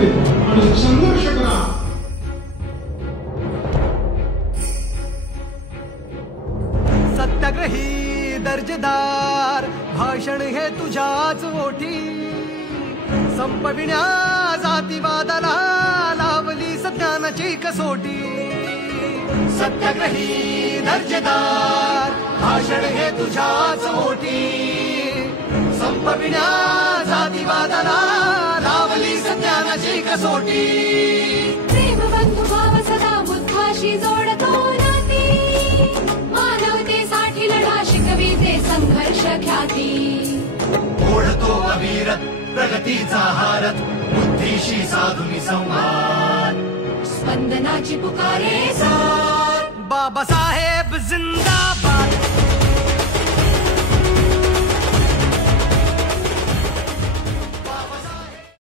देतो आणि संघर्ष करा. सत्याग्रही दर्जेदार भाषण हे तुझ्याच ओठी, संपविण्या जातीवादाला लावली सज्ञानाची कसोटी. सत्याग्रही दर्जेदार भाषण हे तुझ्याच ओठी, संपविण्या जातीवादाला लावली सज्ञानाची कसोटी. प्रेम बंधु भाव सदा बुद्धाशी जोडतो नाती, मानवतेसाठी लढा शिकविते संघर्ष ख्याती. ओढतो अविरत प्रगतीचा हारत, बुद्धीशी साधुनी संवाद, स्पंदनाची पुकारे साथ. बाबासाहेब जिंदाबाद.